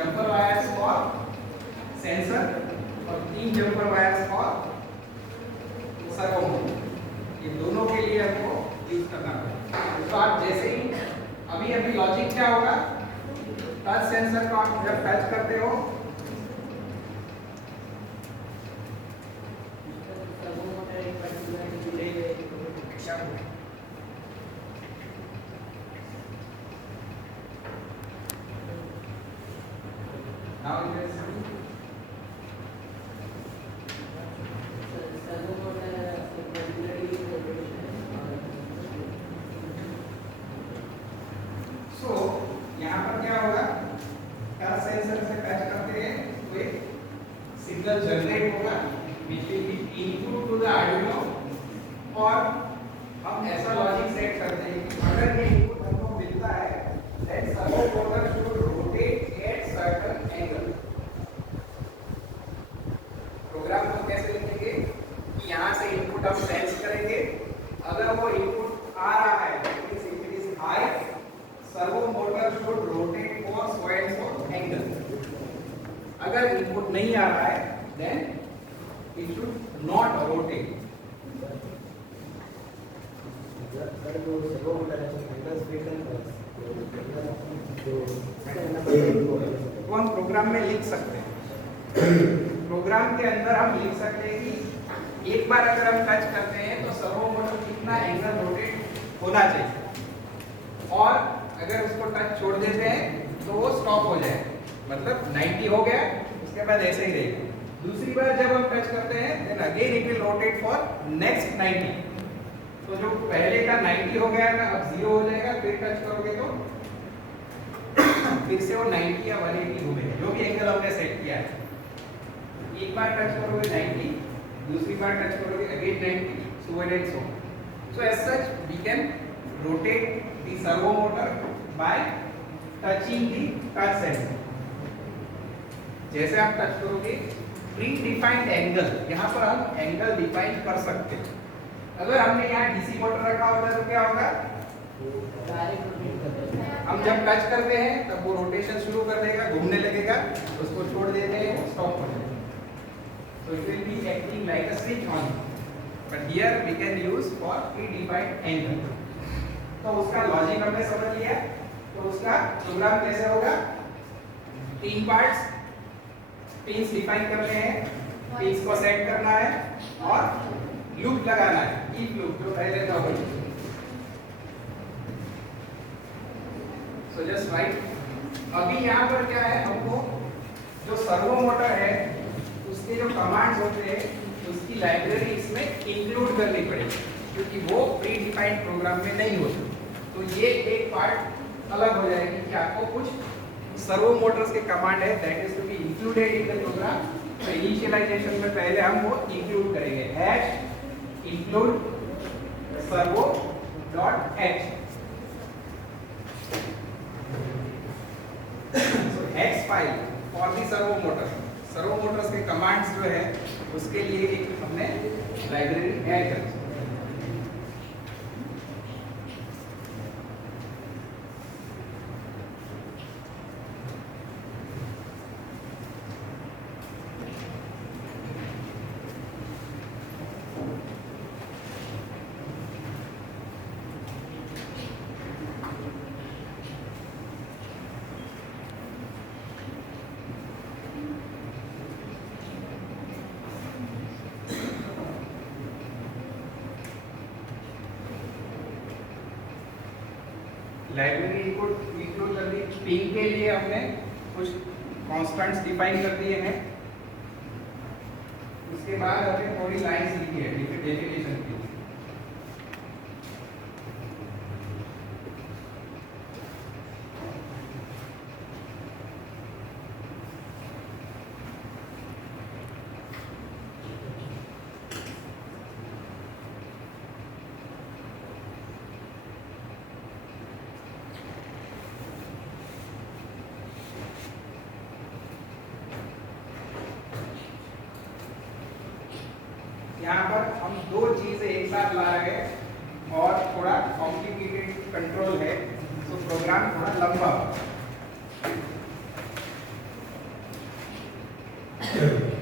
Jumper wires for sensor और 3 jumper wires for servo motor. ये दोनों के लिए हमको यूज करना पड़ेगा। तो आप जैसे ही अभी लॉजिक क्या होगा, टच सेंसर को आप जब टच करते हो now you can see so यहाँ पर क्या होगा, टच सेंसर से टच करते हैं तो एक सिग्नल जनरेट होगा which will be input to the Arduino। और हम ऐसा लॉजिक सेट करते हैं कि अगर ये इनपुट हमको मिलता है then servo motor should rotate at certain angle। Program को कैसे लिखेंगे कि यहाँ से इनपुट हम सेंस करेंगे, अगर वो इनपुट आ रहा है that means if it is high servo motor should rotate for so and so angle. अगर इनपुट नहीं आ रहा है then it should not rotate. वो हम प्रोग्राम में लिख सकते हैं। प्रोग्राम के अंदर हम लिख सकते हैं कि एक बार अगर हम टच करते हैं तो सर्वो मोटर कितना एंगल रोटेट होना चाहिए, और अगर उसको टच छोड़ देते हैं तो वो स्टॉप हो जाए, मतलब 90 हो गया, उसके बाद ऐसे ही रहेगा। दूसरी बार जब हम टच करते हैं then again it will rotate for next 90। तो जो पहले का 90 हो गया ना अब 0 हो जाएगा, फिर टच करोगे तो फिर से वो 90 या 180 हो गया, जो भी एंगल हमने सेट किया है। एक बार टच करोगे 90, दूसरी बार टच करोगे again 90, so on and so on। So as such we can rotate the servo motor by touching the touch sensor। जैसे आप टच करोगे प्री डिफाइंड एंगल, यहाँ पर हम एंगल डिफाइन कर सकते हैं। अगर हमने यहाँ डीसी मोटर रखा होता है तो क्या होगा, हम जब टच करते हैं तब वो रोटेशन शुरू कर देगा, घूमने लगेगा, उसको छोड़ देते हैं, स्टॉप हो जाएगा। So it will be acting like a switch on, but here we can use for predefined angle। तो उसका लॉजिक हमने समझ लिया, तो उसका प्रोग्राम कैसे होगा, 3 पार्ट्स, पिंस डिफाइन करने हैं, पिंस को सेट करना है और लूप लगाना है, if लूप जो पहले था वही। So just write। अभी यहाँ पर क्या है, हमको जो सर्वो मोटर है उसके जो कमांड्स होते हैं उसकी लाइब्रेरी इसमें इंक्लूड करनी पड़ेगी, क्योंकि वो प्री डिफाइंड प्रोग्राम में नहीं होती। तो ये एक पार्ट अलग हो जाएगी कि आपको कुछ सर्वो मोटर्स के कमांड है that is to be included in the program. तो इनिशियलाइजेशन में पहले हम वो इंक्लूड करेंगे, hash include servo dot h। So hex file for the servo motor, servo motors के कमांड्स जो है उसके लिए एक हमने लाइब्रेरी ऐड कर दी। लाइब्रेरी इंक्लूड कर दी। पिंग के लिए हमने कुछ कॉन्स्टेंट्स डिफाइन कर दिए हैं, उसके बाद हमने थोड़ी लाइंस लिखी है डेफिनेशन की। यहाँ पर हम 2 चीजें एक साथ ला रहे हैं और थोड़ा कॉम्प्लिकेटेड कंट्रोल है, तो प्रोग्राम थोड़ा लंबा। हैं